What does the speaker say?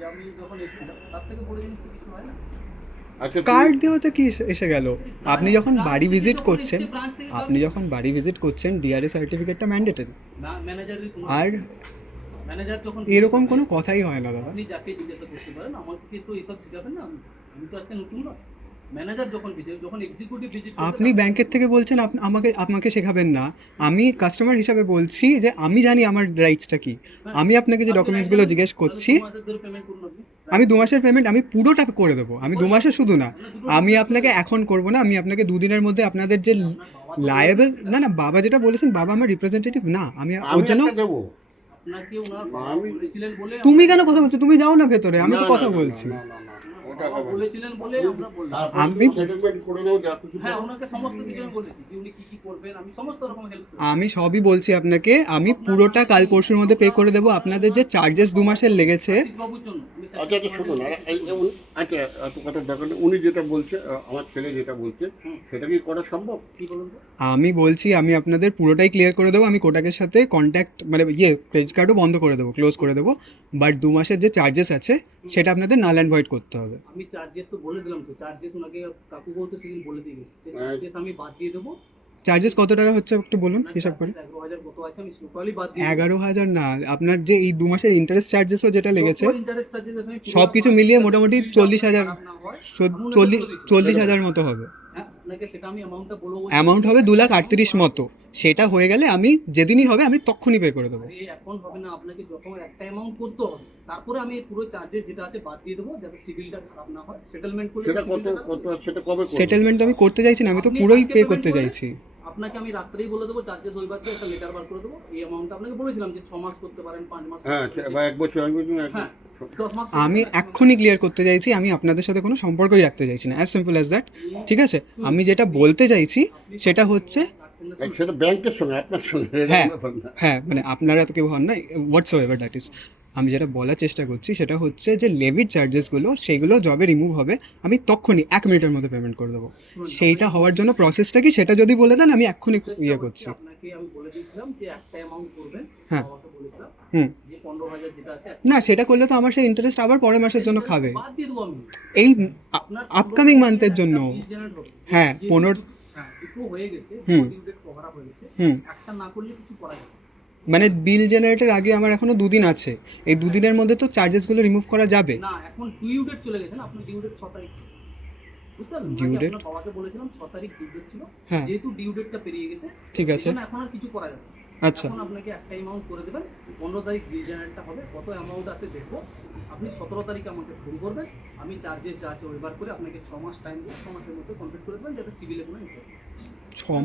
যে আমি যখন এসেছিলাম তার থেকে বড় জিনিস তো কিছু হয় না। আচ্ছা কার্ড দেওয়াতে কি এসে গেল? আপনি যখন ব্রাঞ্চ বাড়ি থেকে ভিজিট যখন করছেন, এসছে ব্রাঞ্চ থেকে আপনি কাউকে যখন বাড়ি ভিজিট করছেন ডিআরএ সার্টিফিকেটটা ম্যান্ডেটরি। ম্যানেজারের কোনো আর দরকার নেই। ম্যানেজার যখন এরকম বুঝবে, কোনো কথাই হয় না দাদা। আপনি যাকে জিজ্ঞাসা করতে পারেন, আমাকে তো এইসব শেখাবেন না। আমি তো আজকে নতুন নয়। ম্যানেজার যখন ভিজিট, যখন এক্সিকিউটিভ ভিজিট করবে আপনি তখন ব্যাংকের থেকে বলছেন আমাকে আমাকে শেখাবেন না। আমি কাস্টমার হিসাবে বলছি যে আমি জানি আমার রাইটসটা কি। হ্যাঁ, আমি আপনাকে যে আপনি রাইট ডকুমেন্টসগুলো জানেন, জিজ্ঞেস তাহলে করছি, 2 মাসের ধরে পেমেন্ট করুন আপনি। আমি 2 মাসের পেমেন্ট আমি পুরোটা করে দেবো। আমি 2 মাসের শুধু না, আপনার দুটো আমি document চলে আপনাকে গেছে। এখন করব না, আমি আপনাকে 2 দিনের মধ্যে আপনাদের যে আপনার বাবা তো লায়েবল, বলেছেন সেটা। না না বাবা যেটা বলেছেন, বাবা আমার রিপ্রেজেন্টেটিভ না, আমি ওর আমি জন্য। একটা দেবো। আপনাকে ওনার বাবা আমি বলেছিলেন বলে তুমি আমরা- কেন কথা বলছো? তুমি যাও না ভেতরে, আমি না তো না কথা না বলছি। না না না ওনার ওটা বাবা হবে না। বলেছিলেন বলে আমরা বললাম। তারপর আমি তুমি সেটেলমেন্ট করে নেবো যা কিছু হ্যাঁ, করো। ওনাকে সমস্ত কিছু আমি বলেছি যে উনি কি কি করবেন, আমি সমস্ত রকম হেল্প করি। আমি সবই বলছি আপনাকে, আমি পুরোটা কাল পরশুর মধ্যে পে করে দেবো। আপনাদের যে চার্জেস 2 মাসের লেগেছে, আশিস বাবুর জন্য আমি আচ্ছা আচ্ছা শুনুন আচ্ছা এত কথা দরকার নেই। উনি যেটা বলছে আমার ছেলে যেটা বলছে সেটা কি করা সম্ভব? কি বলুন তো? আমি বলছি আমি আপনাদের পুরোটাই ক্লিয়ার করে দেবো। আমি কোটাকের সাথে কন্ট্যাক্ট মানে ক্রেডিট কার্ডও বন্ধ করে দেবো, ক্লোজ করে দেবো। বাট 2 মাসের যে চার্জেস আছে সেটা আপনাদের নাল অ্যান্ড ভয়েড করতে হবে। আমি চার্জেস তো বলে দিলাম, তো চার্জেস ওনাকে কাকুকেও তো সেদিন বলে দিয়ে গেছি যে হ্যাঁ। চার্জেস আমি বাদ দিয়ে দেবো। চার্জেস কত টাকা হচ্ছে একটু বলুন আপনার হিসাব করে। চার্জেস 11,000 কত আছে আমি টোটালি বাদ দিয়ে দেবো। 11,000 না, আপনার যে এই 2 মাসের ইন্টারেস্ট চার্জেসও যেটা লেগেছে, ইন্টারেস্ট চার্জেস আছে আমি পুরো সব কিছু বাদ মিলিয়ে দিয়ে মোটামুটি যাতে 40,000, খারাপ না হয়। আমি ওনাকে 40 বলে দিয়েছি। 40,000 মতো হবে। হ্যাঁ, আপনাকে সেটা আমি অ্যামাউন্টটা বলবো। অ্যামাউন্ট হবে 2,38,000 মতো। সেটা হয়ে গেলে আমি যেদিনই হবে আমি তখনই পে করে দেবো। আরে এখন হবে না, আপনাকে যত একটা অ্যামাউন্ট করতে হবে, তারপরে আমি পুরো চার্জেস যেটা আছে বাদ দিয়ে দেবো যাতে সিভিলটা খারাপ না হয়। সেটেলমেন্ট করলে সেটা কত সিভিলটা কত সেটা কবে করবো? সেটেলমেন্ট আমি করতে চাইছি না, আমি তো আপনি পুরোই আজকে পে payment করতে করলে চাইছি। আপনাকে আমি রাত্রেই বলে দেবো চার্জেস ওই বাদ দিয়ে একটা লেটার বার করে দেবো। এই অ্যামাউন্টটা আপনাকে বলেছিলাম যে 6 মাস করতে পারেন, 5 মাস হ্যাঁ করতে পারেন। বা 1 বছর আমি বলছি না হ্যাঁ, 10 মাস আমি এক্ষুনি ক্লিয়ার করতে চাইছি, আমি আপনাদের সাথে কোনো সম্পর্কই রাখতে চাইছি না, অ্যাজ সিম্পল অ্যাজ দ্যাট। ঠিক আছে, আমি যেটা বলতে চাইছি সেটা হচ্ছে, সেটা ব্যাংকের সঙ্গে আপনার সঙ্গে এটা হ্যাঁ কোনো ব্যাপার না। হ্যাঁ মানে আপনারা তো কেউ হন না, হোয়াটস এভার দ্যাট ইজ। আমি যেটা বলার চেষ্টা করছি সেটা হচ্ছে যে লেভিড চার্জেসগুলো সেগুলো যবে রিমুভ হবে আমি তখনই 1 মিনিটের মধ্যে পেমেন্ট করে দেবো। সেইটা হওয়ার জন্য প্রসেসটা কি সেটা যদি বলে দেন আমি এক্ষুনি ইয়ে করছি। আপনাকে আমি বলে দিয়েছিলাম যে একটা অ্যামাউন্ট করবেন। হ্যাঁ। বাবাকে বলেছিলাম হুম। যে 15,000 যেটা আছে না সেটা করলে তো আমার সেই ইন্টারেস্ট আবার পরের মাসের জন্য খাবে, বাদ দিয়ে দেবো আমি। এই আপনার আপকামিং মান্থের জন্য। হ্যাঁ, 15 হ্যাঁ, দুটো হয়ে গেছে, হুম। ডিউ ডেট কভার আপ হয়ে গেছে। হুম। একটা না করলে কিছু করা যাবে না। মানে বিল জেনারেটের আগে আমার এখনো 2 দিন আছে, এই 2 দিনের মধ্যে তো চার্জেসগুলো রিমুভ করা যাবে। না, এখন ডিউ ডেট চলে গেছে না, আপনার ডিউ ডেট 6 তারিখ ছিল। বুঝতে পারলেন? Due নাকি date? আপনার বাবাকে বলেছিলাম 6 তারিখ ডিউ ডেট ছিল। হ্যাঁ। যেহেতু ডিউ ডেটটা পেরিয়ে গেছে, ঠিক আছে। এজন্য এখন আর কিছু করা যাবে না। আচ্ছা। এখন আপনাকে একটা অ্যামাউন্ট করে দেবেন, 15 তারিখ বিল জেনারেটটা হবে, কত অ্যামাউন্ট আছে দেখবো। আপনি 17 তারিখে আমাকে ফোন করবেন, আমি চার্জেস যা আছে ওইবার করে আপনাকে 6 মাস টাইম দিয়ে 6 মাসের মধ্যে কমপ্লিট করে দেবেন যাতে সিভিলে কোনো ইম্প্যাক্ট। 6